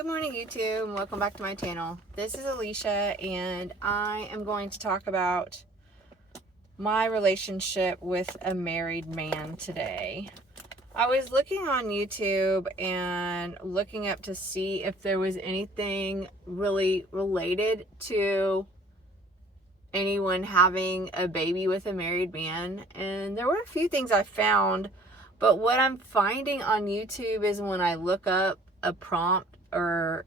Good morning, YouTube, and welcome back to my channel. This is Alicia, and I am going to talk about my relationship with a married man today. I was looking on YouTube and looking up to see if there was anything really related to anyone having a baby with a married man, and there were a few things I found, but what I'm finding on YouTube is when I look up a prompt or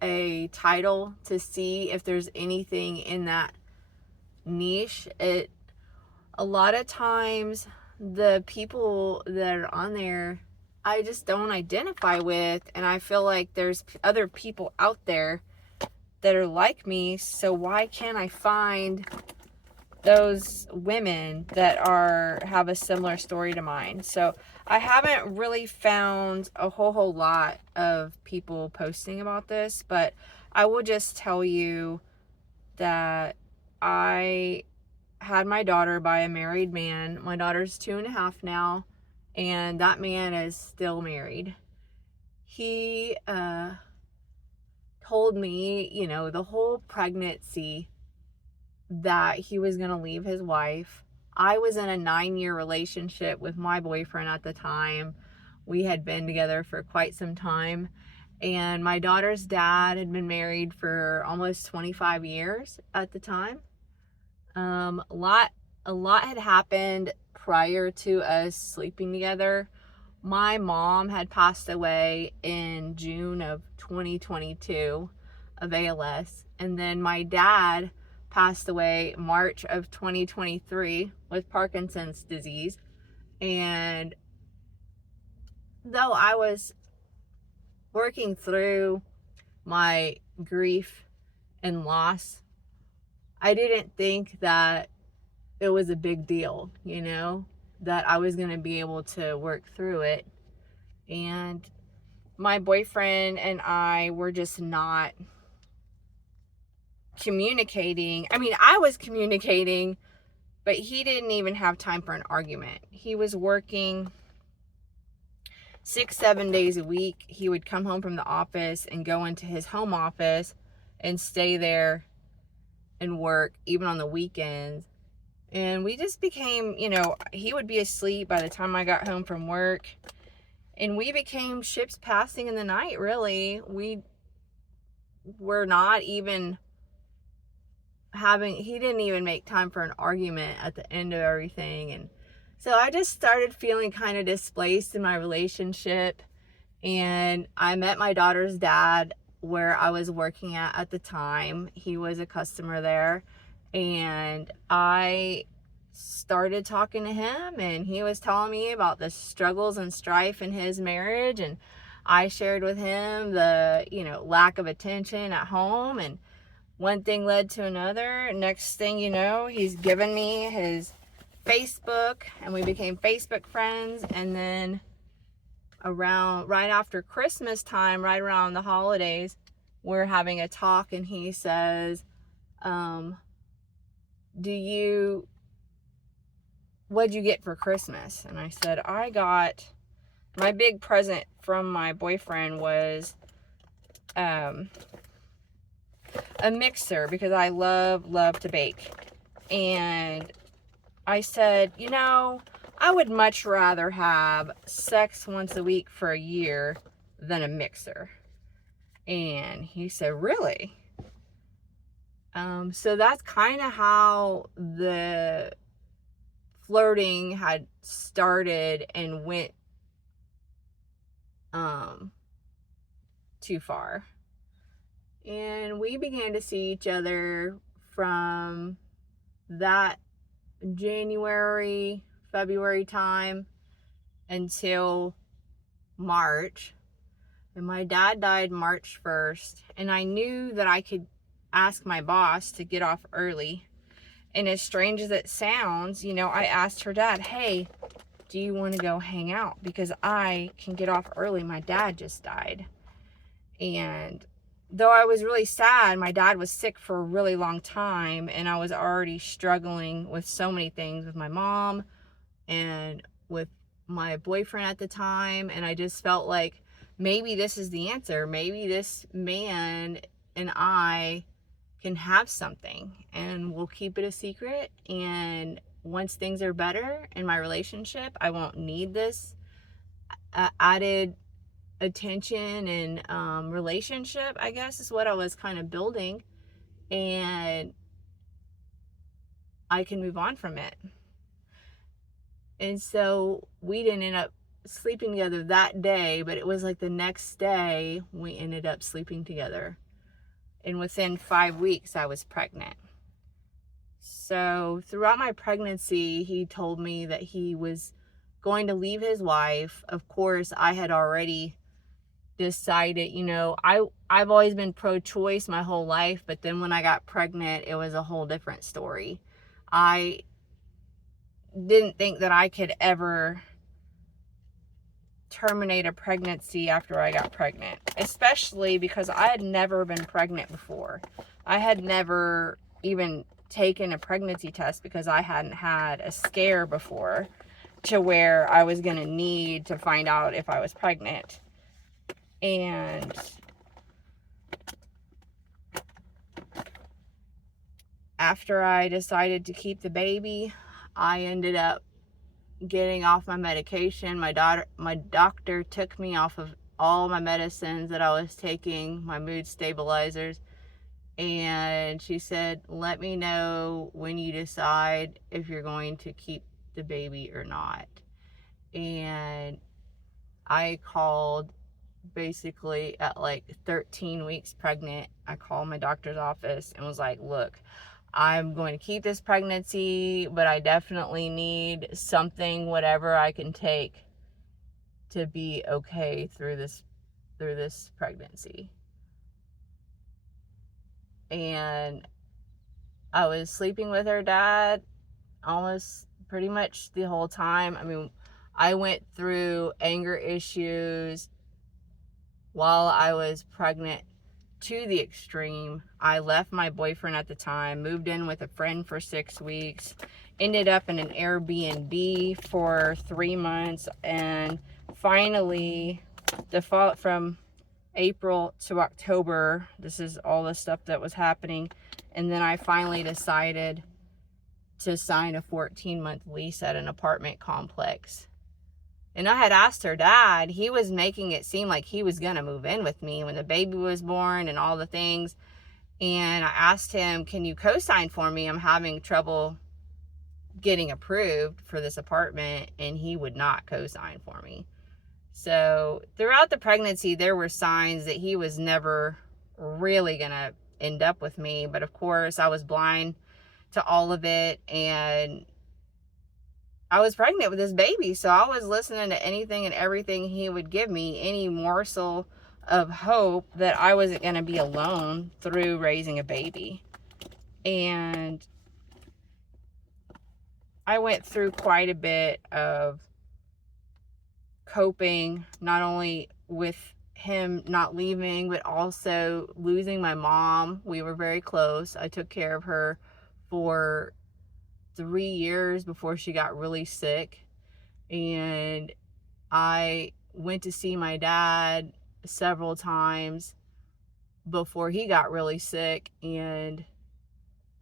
a title to see if there's anything in that niche, a lot of times the people that are on there I just don't identify with, and I feel like there's other people out there that are like me, so why can't I find those women that have a similar story to mine? So I haven't really found a whole lot of people posting about this, but I will just tell you that I had my daughter by a married man. My daughter's 2.5 now, and that man is still married. He told me, the whole pregnancy that he was going to leave his wife. I was in a 9-year relationship with my boyfriend at the time. We had been together for quite some time, and my daughter's dad had been married for almost 25 years at the time. A lot had happened prior to us sleeping together. My mom had passed away in June of 2022 of ALS, and then my dad passed away March of 2023 with Parkinson's disease. And though I was working through my grief and loss, I didn't think that it was a big deal, that I was going to be able to work through it. And my boyfriend and I were just not communicating. I mean, I was communicating, but he didn't even have time for an argument. He was working 6-7 days a week. He would come home from the office and go into his home office and stay there and work even on the weekends. And we just became, he would be asleep by the time I got home from work, and we became ships passing in the night, really. We were not even he didn't even make time for an argument at the end of everything. And so I just started feeling kind of displaced in my relationship, and I met my daughter's dad where I was working at the time. He was a customer there, and I started talking to him, and he was telling me about the struggles and strife in his marriage, and I shared with him the lack of attention at home, and one thing led to another. Next thing you know, he's given me his Facebook, and we became Facebook friends. And then right after Christmas time, right around the holidays, we're having a talk, and he says, what'd you get for Christmas? And I said, my big present from my boyfriend was a mixer, because I love to bake. And I said, I would much rather have sex once a week for a year than a mixer. And he said, really? So that's kind of how the flirting had started and went too far. And we began to see each other from that January, February time until March. And my dad died March 1st. And I knew that I could ask my boss to get off early. And as strange as it sounds, I asked her dad, hey, do you want to go hang out? Because I can get off early. My dad just died. And though I was really sad, my dad was sick for a really long time, and I was already struggling with so many things with my mom and with my boyfriend at the time, and I just felt like maybe this is the answer. Maybe this man and I can have something, and we'll keep it a secret. And once things are better in my relationship, I won't need this added attention and relationship, I guess, is what I was kind of building. And I can move on from it. And so we didn't end up sleeping together that day, but it was like the next day we ended up sleeping together. And within 5 weeks, I was pregnant. So throughout my pregnancy, he told me that he was going to leave his wife. Of course, I had already decided, I've always been pro-choice my whole life, but then when I got pregnant, it was a whole different story. I didn't think that I could ever terminate a pregnancy after I got pregnant, especially because I had never been pregnant before. I had never even taken a pregnancy test because I hadn't had a scare before to where I was going to need to find out if I was pregnant. And after I decided to keep the baby, I ended up getting off my medication. My doctor took me off of all my medicines that I was taking, my mood stabilizers, and she said, let me know when you decide if you're going to keep the baby or not. And I called basically at like 13 weeks pregnant. I called my doctor's office and was like, look, I'm going to keep this pregnancy, but I definitely need something, whatever I can take to be okay through this pregnancy. And I was sleeping with her dad almost pretty much the whole time. I mean, I went through anger issues while I was pregnant to the extreme. I left my boyfriend at the time, moved in with a friend for 6 weeks, ended up in an Airbnb for 3 months, and finally, from April to October, this is all the stuff that was happening, and then I finally decided to sign a 14-month lease at an apartment complex. And I had asked her dad, he was making it seem like he was going to move in with me when the baby was born and all the things. And I asked him, can you co-sign for me? I'm having trouble getting approved for this apartment. And he would not co-sign for me. So throughout the pregnancy, there were signs that he was never really going to end up with me. But of course, I was blind to all of it. And I was pregnant with this baby, so I was listening to anything and everything he would give me, any morsel of hope that I wasn't going to be alone through raising a baby. And I went through quite a bit of coping, not only with him not leaving, but also losing my mom. We were very close. I took care of her for 3 years before she got really sick, and I went to see my dad several times before he got really sick, and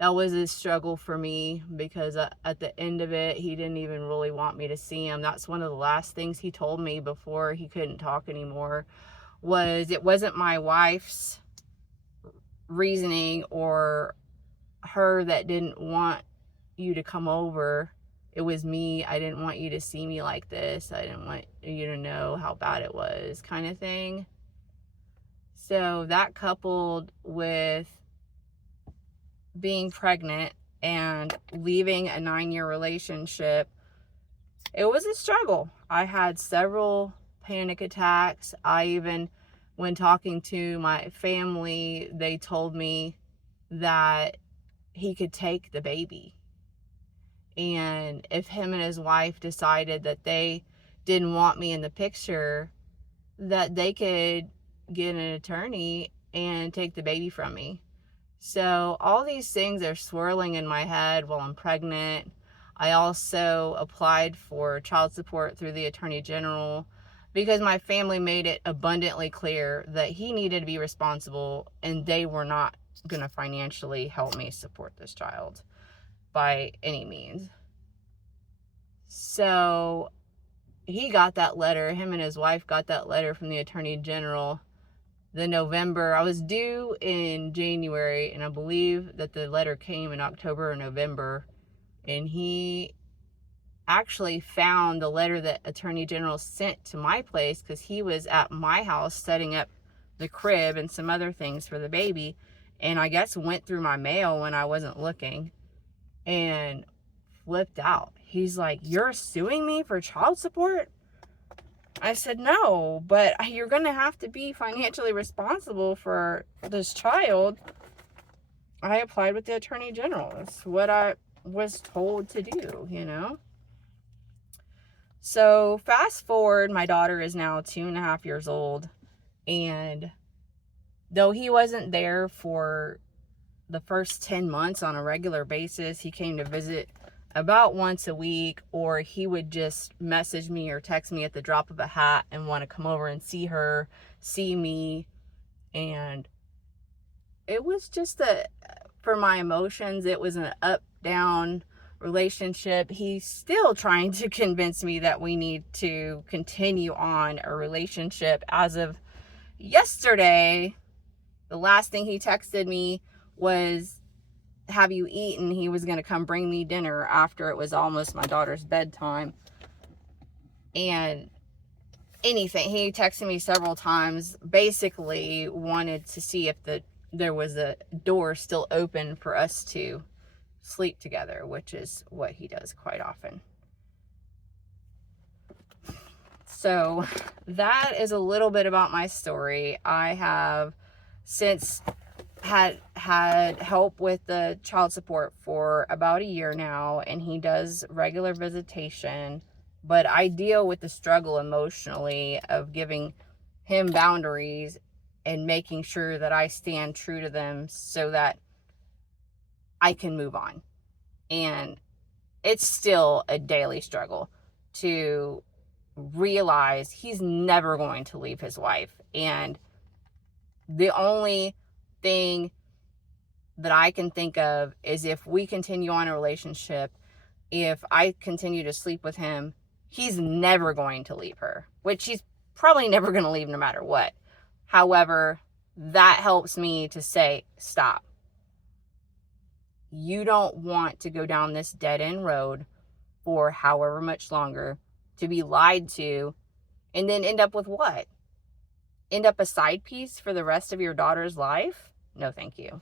that was a struggle for me because at the end of it, he didn't even really want me to see him. That's one of the last things he told me before he couldn't talk anymore, was it wasn't my wife's reasoning or her that didn't want you to come over. It was me. I didn't want you to see me like this. I didn't want you to know how bad it was, kind of thing. So that, coupled with being pregnant and leaving a 9-year relationship, it was a struggle. I had several panic attacks. When talking to my family, they told me that he could take the baby. And if him and his wife decided that they didn't want me in the picture, that they could get an attorney and take the baby from me. So all these things are swirling in my head while I'm pregnant. I also applied for child support through the Attorney General. because my family made it abundantly clear that he needed to be responsible and they were not going to financially help me support this child by any means. So he got that letter, him and his wife got that letter from the Attorney General the November. I was due in January, and I believe that the letter came in October or November, and he actually found the letter that Attorney General sent to my place because he was at my house setting up the crib and some other things for the baby, and I guess went through my mail when I wasn't looking and flipped out. He's like, "You're suing me for child support?" I said, "No, but you're going to have to be financially responsible for this child." I applied with the Attorney General. That's what I was told to do, you know? So fast forward, my daughter is now 2.5 years old. And though he wasn't there for the first 10 months on a regular basis, he came to visit about once a week, or he would just message me or text me at the drop of a hat and want to come over and see her, see me. And it was just for my emotions, it was an up down relationship. He's still trying to convince me that we need to continue on a relationship. As of yesterday, the last thing he texted me was, "Have you eaten?" He was going to come bring me dinner after it was almost my daughter's bedtime. And anything, he texted me several times, basically wanted to see if there was a door still open for us to sleep together, which is what he does quite often. So that is a little bit about my story. I have since had help with the child support for about a year now, and he does regular visitation, but I deal with the struggle emotionally of giving him boundaries and making sure that I stand true to them so that I can move on. And it's still a daily struggle to realize he's never going to leave his wife. And the only thing that I can think of is if we continue on a relationship, if I continue to sleep with him, he's never going to leave her, which he's probably never going to leave no matter what. However, that helps me to say, stop. You don't want to go down this dead-end road for however much longer, to be lied to, and then end up with what? End up a side piece for the rest of your daughter's life? No, thank you.